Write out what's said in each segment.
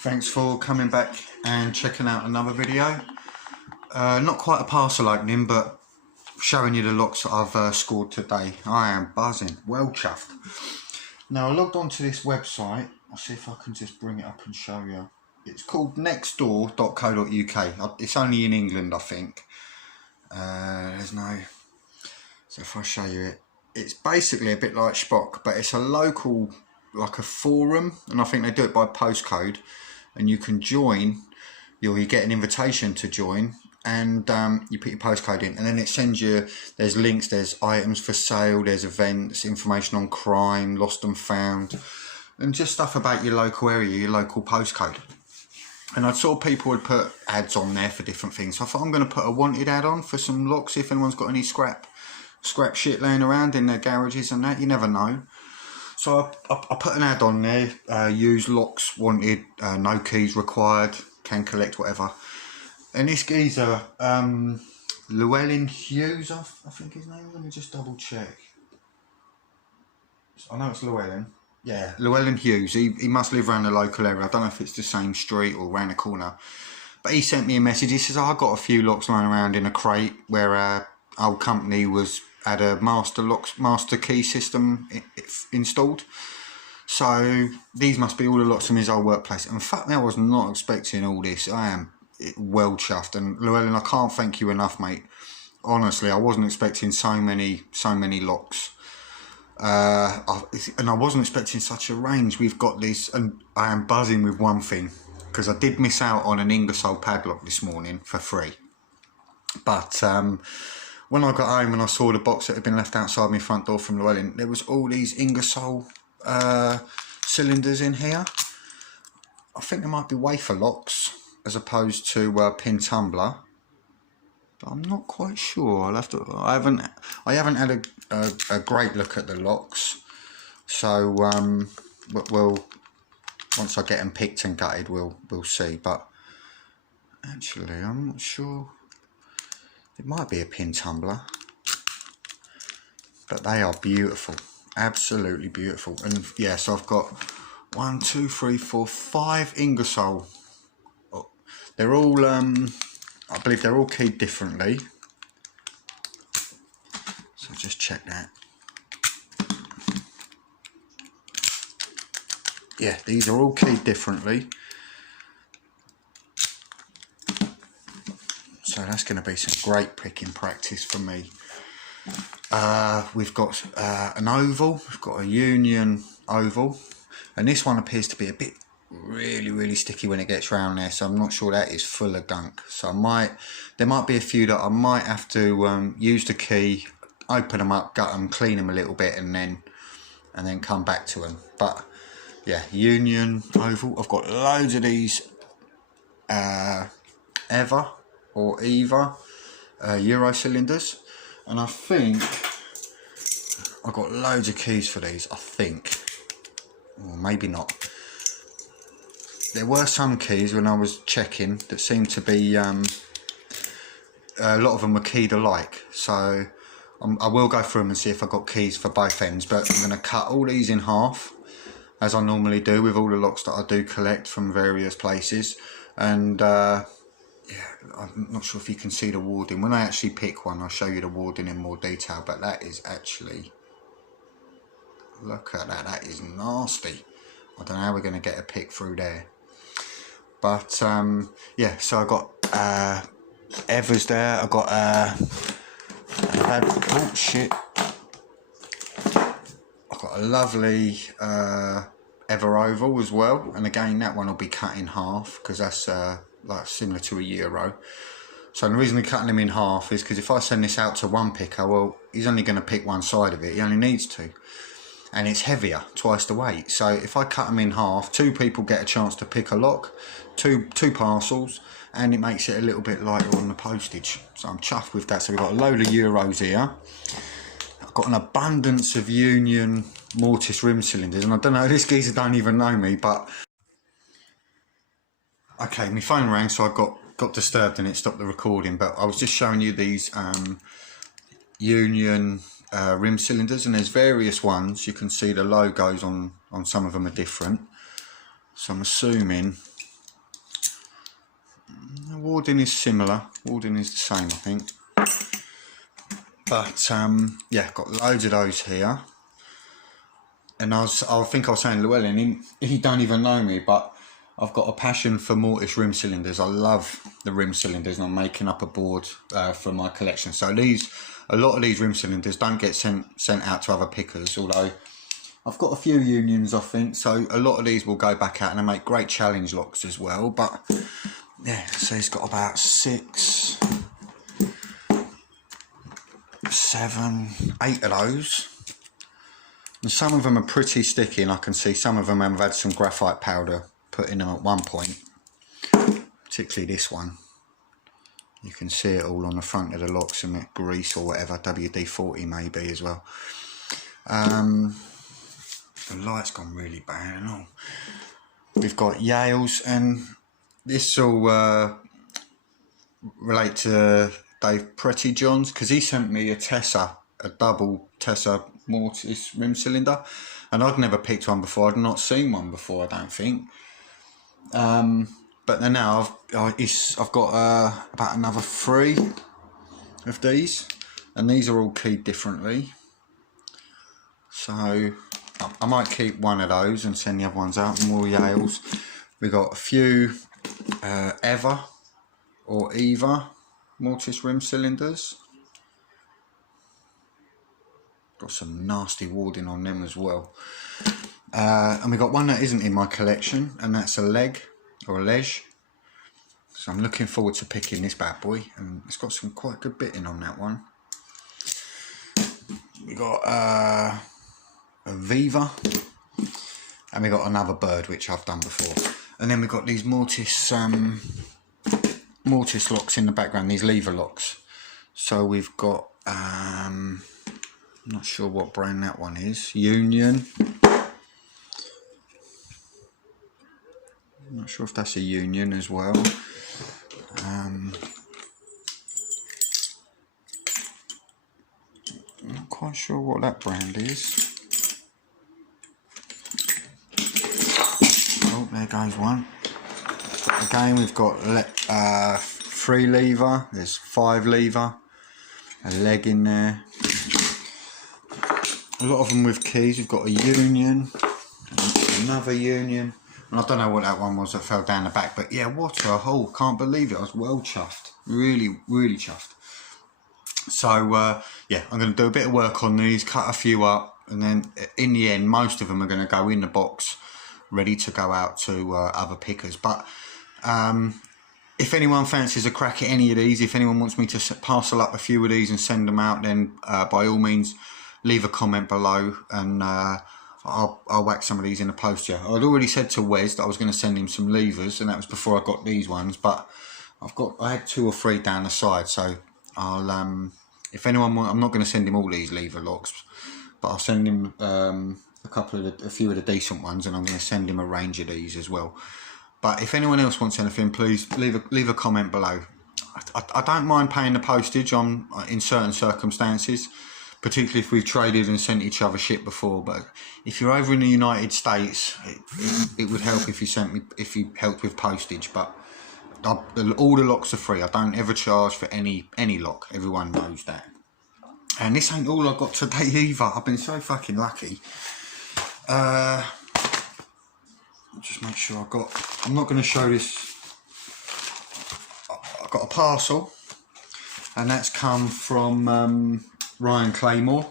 Thanks for coming back and checking out another video. Not quite a parcel opening, but showing you the locks that I've scored today. I am buzzing, well chuffed. Now I logged onto this website. I'll see if I can just bring it up and show you. It's called nextdoor.co.uk. It's only in England, I think. There's no... So if I show you it, it's basically a bit like Spock, but it's a local, like a forum, and I think they do it by postcode, and you can join, you get an invitation to join, and you put your postcode in, and then it sends you, there's links, there's items for sale, there's events, information on crime, lost and found, and just stuff about your local area, your local postcode. And I saw people would put ads on there for different things, so I thought I'm going to put a wanted ad on for some locks, if anyone's got any scrap shit laying around in their garages and that, you never know. So I put an ad on there, used locks wanted, no keys required, can collect whatever. And this geezer, Lewellyn H, I think his name, let me just double check. I know it's Lewellyn. Yeah, Lewellyn H. He must live around the local area. I don't know if it's the same street or around the corner. But he sent me a message. He says, oh, I've got a few locks lying around in a crate where our old company had a master key system installed. So these must be all the locks from his old workplace. In fact, I was not expecting all this. I am well chuffed. And Llewellyn, I can't thank you enough, mate. Honestly, I wasn't expecting so many locks. And I wasn't expecting such a range. We've got this, and I am buzzing with one thing, because I did miss out on an Ingersoll padlock this morning for free. But when I got home and I saw the box that had been left outside my front door from Llewellyn, there was all these Ingersoll cylinders in here. I think there might be wafer locks as opposed to pin tumbler, but I'm not quite sure. I'll have to. I haven't had a great look at the locks, so we'll once I get them picked and gutted, we'll see. But actually, I'm not sure. It might be a pin tumbler, but they are beautiful, absolutely beautiful. And yeah, so I've got 1, 2, 3, 4, 5 Ingersoll. Oh, they're all, I believe they're all keyed differently. So just check that. Yeah, these are all keyed differently. So that's going to be some great picking practice for me. We've got an oval, we've got a union oval, and this one appears to be a bit really sticky when it gets round there, so I'm not sure that is full of gunk. So there might be a few that I might have to use the key, open them up, gut them, clean them a little bit, and then come back to them. But yeah, union oval. I've got loads of these Eva Euro cylinders, and I think I've got loads of keys for these, I think, or maybe not. There were some keys when I was checking that seemed to be a lot of them were keyed alike, so I will go through them and see if I got keys for both ends. But I'm going to cut all these in half, as I normally do with all the locks that I do collect from various places. And yeah, I'm not sure if you can see the warding. When I actually pick one, I'll show you the warding in more detail, but that is actually, look at that, that is nasty. I don't know how we're going to get a pick through there. But yeah, so I got Evers there, I got oh shit, I've got a lovely Ever Oval as well, and again that one will be cut in half, because that's like similar to a Euro. So the reason we're cutting them in half is because if I send this out to one picker, well, he's only going to pick one side of it, he only needs to, and it's heavier, twice the weight. So if I cut them in half, 2 people get a chance to pick a lock, two parcels, and it makes it a little bit lighter on the postage. So I'm chuffed with that. So we've got a load of Euros here. I've got an abundance of Union mortise rim cylinders, and I don't know, this geezer don't even know me, but okay, my phone rang, so I got disturbed and it stopped the recording. But I was just showing you these Union rim cylinders, and there's various ones. You can see the logos on some of them are different, so I'm assuming warding is similar. Warding is the same, I think. But yeah, got loads of those here. And I think I was saying Lewellyn, he don't even know me, but I've got a passion for mortise rim cylinders. I love the rim cylinders, and I'm making up a board for my collection. So a lot of these rim cylinders don't get sent out to other pickers, although I've got a few unions, I think. So a lot of these will go back out and they make great challenge locks as well. But yeah, so it's got about 6, 7, 8 of those. And some of them are pretty sticky, and I can see some of them have had some graphite powder put in them at one point, particularly this one. You can see it all on the front of the lock, some grease or whatever, WD-40 maybe as well. The light's gone really bad and all. We've got Yales, and this will relate to Dave Prettyjohns, because he sent me a double Tessa mortise rim cylinder, and I'd never picked one before. I'd not seen one before, I don't think. But then now I've got about another 3 of these, and these are all keyed differently. So I might keep one of those and send the other ones out. More Yales. We got a few Eva mortise rim cylinders. Got some nasty warding on them as well. And we got one that isn't in my collection, and that's a leg, or a ledge. So I'm looking forward to picking this bad boy, and it's got some quite good bitting on that one. We got a Viva, and we got another bird, which I've done before. And then we've got these mortise locks in the background, these lever locks. So we've got I'm not sure what brand that one is. Union. I'm not sure if that's a Union as well. Not quite sure what that brand is. Oh, there goes one. Again, we've got 3 lever. There's 5 lever. A leg in there. A lot of them with keys. We've got a Union, another Union, and I don't know what that one was that fell down the back, but yeah, what a hole. Can't believe it. I was well chuffed. Really chuffed. So yeah, I'm going to do a bit of work on these, cut a few up, and then in the end most of them are going to go in the box ready to go out to other pickers. But if anyone fancies a crack at any of these, if anyone wants me to parcel up a few of these and send them out, then by all means leave a comment below, and I'll whack some of these in the post. Yeah, I'd already said to Wes that I was going to send him some levers, and that was before I got these ones. But I had 2 or 3 down the side, so I'll if anyone wants, I'm not going to send him all these lever locks, but I'll send him a few of the decent ones, and I'm going to send him a range of these as well. But if anyone else wants anything, please leave a comment below. I don't mind paying the postage in certain circumstances, particularly if we've traded and sent each other shit before. But if you're over in the United States, it would help if you helped with postage. But all the locks are free. I don't ever charge for any lock. Everyone knows that. And this ain't all I got today either. I've been so fucking lucky. Just make sure I'm not going to show this. I've got a parcel, and that's come from Ryan Claymore,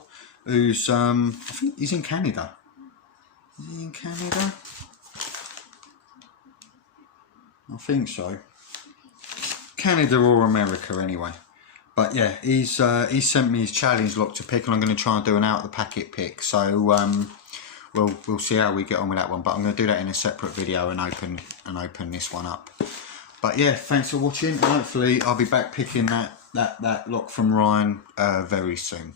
who's I think he's in Canada. Is he in Canada? I think so. Canada or America anyway. But yeah, he's sent me his challenge lock to pick, and I'm going to try and do an out of the packet pick. So we'll see how we get on with that one. But I'm going to do that in a separate video and open this one up. But yeah, thanks for watching, and hopefully I'll be back picking that lock from Ryan very soon.